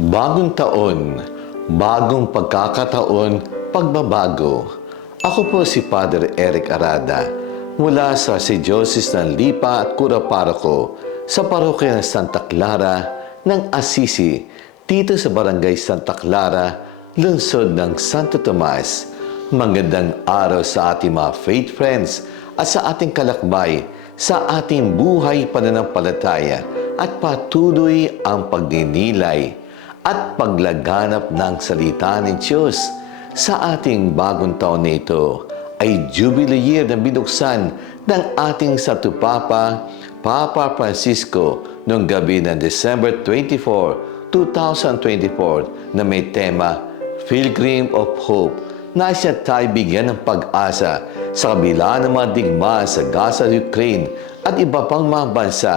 Bagong taon, bagong pagkakataon, pagbabago. Ako po si Father Eric Arada mula sa Archdiocese ng Lipa at Cura Parroco sa parokya ng Santa Clara ng Assisi dito sa Barangay Santa Clara, lungsod ng Santo Tomas. Magandang araw sa ating mga faith friends at sa ating kalakbay sa ating buhay pananampalataya at patuloy ang pagninilay at paglaganap ng salita ng Diyos. Sa ating bagong taon na ito ay Jubilee Year na binuksan ng ating Santo Papa, Papa Francisco noong gabi ng December 24, 2024 na may tema Pilgrim of Hope. Nais niya tayo bigyan ng pag-asa sa kabila ng mga digmaan sa Gaza, Ukraine at iba pang mga bansa.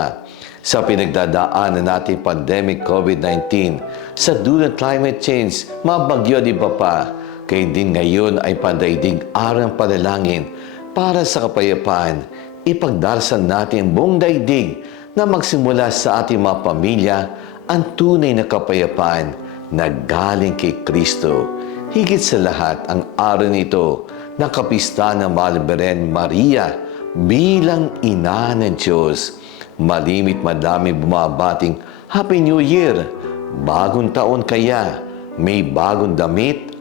Sa pinagdadaanan nating pandemic COVID-19, sa dulot climate change, mga bagyo at iba pa, kaya din ngayon ay pandaigdig araw ng panalangin para sa kapayapaan. Ipagdarasal natin buong daigdig na magsimula sa ating mga pamilya ang tunay na kapayapaan na galing kay Kristo. Higit sa lahat, ang araw nito na kapista ng Mahal na Birhen Maria bilang ina ng Diyos. Malimit madami bumabating Happy New Year! Bagong taon kaya, may bagong damit,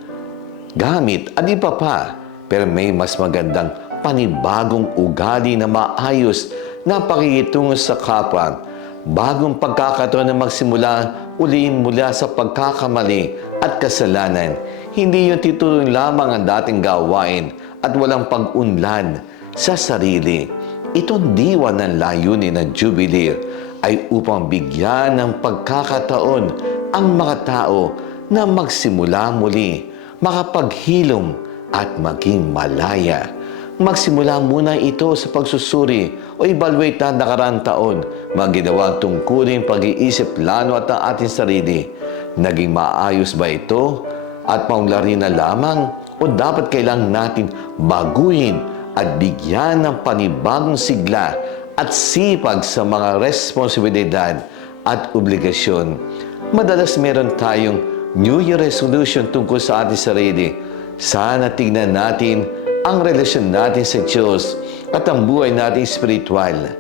gamit at iba pa. Pero may mas magandang panibagong ugali na maayos na pakikitungo sa kapwa. Bagong pagkakataon na magsimula uli mula sa pagkakamali at kasalanan. Hindi yung tituloy lamang ang dating gawain at walang pag-unlad sa sarili. Itong diwa ng layunin ng Jubilee ay upang bigyan ng pagkakataon ang mga tao na magsimula muli, makapaghilom at maging malaya. Magsimula muna ito sa pagsusuri o evaluate na nakaraang taon, magginawang tungkulin pag-iisip plano at ang ating sarili. Naging maayos ba ito at maunlari na lamang o dapat kailangan natin baguhin at bigyan ng panibagong sigla at sipag sa mga responsibilidad at obligasyon. Madalas meron tayong New Year resolution tungkol sa ating sarili. Sana tignan natin ang relasyon natin sa Diyos at ang buhay natin spiritual.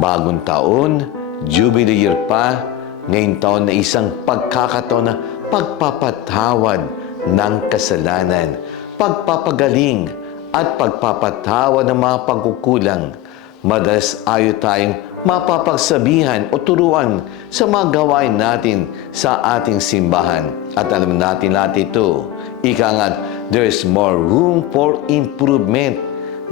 Bagong taon, Jubilee Year pa, ngayong taon na isang pagkakataon na pagpapatawad ng kasalanan, pagpapagaling at pagpapatawa ng mga pagkukulang. Madalas ayaw tayong mapapagsabihan o turuan sa mga gawain natin sa ating simbahan. At alam natin ito, ika nga, there's more room for improvement.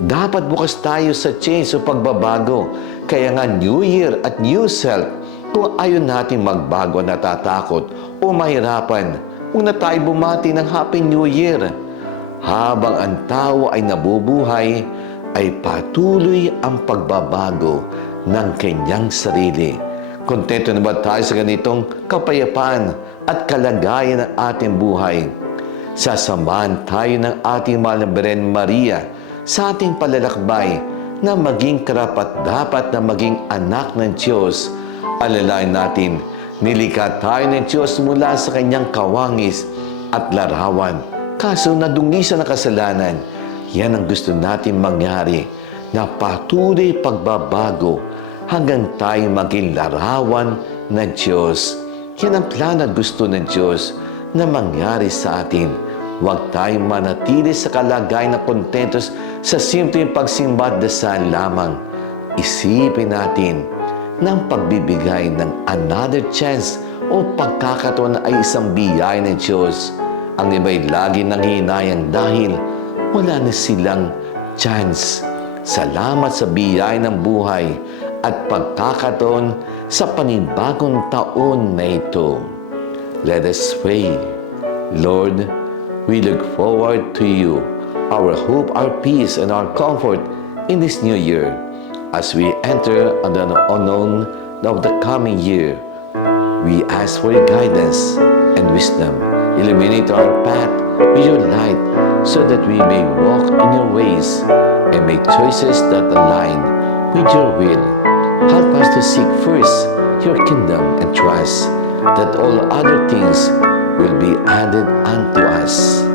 Dapat bukas tayo sa change o pagbabago. Kaya nga New Year at New Self, kung ayaw natin magbago at natatakot o mahirapan, huwag na tayo bumati ng Happy New Year. Habang ang tao ay nabubuhay, ay patuloy ang pagbabago ng kanyang sarili. Kontento na ba tayo sa ganitong kapayapaan at kalagayan ng ating buhay? Sasamahan tayo ng ating Mahal na Birhen Maria sa ating palalakbay na maging karapat-dapat na maging anak ng Diyos. Alalayan natin, nilikha tayo ng Diyos mula sa kanyang kawangis at larawan. Kaso nadungisan ng kasalanan, yan ang gusto natin mangyari, na patuloy pagbabago hanggang tayo maging larawan ng Diyos. Yan ang plano at gusto ng Diyos na mangyari sa atin. Huwag tayong manatili sa kalagayan na kontentos sa simpleng pagsimba at dasal lamang. Isipin natin ng pagbibigay ng another chance o pagkakataon ay isang biyaya ng Diyos. Ang iba'y lagi nanghihinayang dahil wala na silang chance. Salamat sa biyaya ng buhay at pagkakataon sa panibagong taon na ito. Let us pray. Lord, we look forward to you, our hope, our peace, and our comfort in this new year. As we enter on the unknown of the coming year, we ask for your guidance and wisdom. Illuminate our path with your light so that we may walk in your ways and make choices that align with your will. Help us to seek first your kingdom and trust that all other things will be added unto us.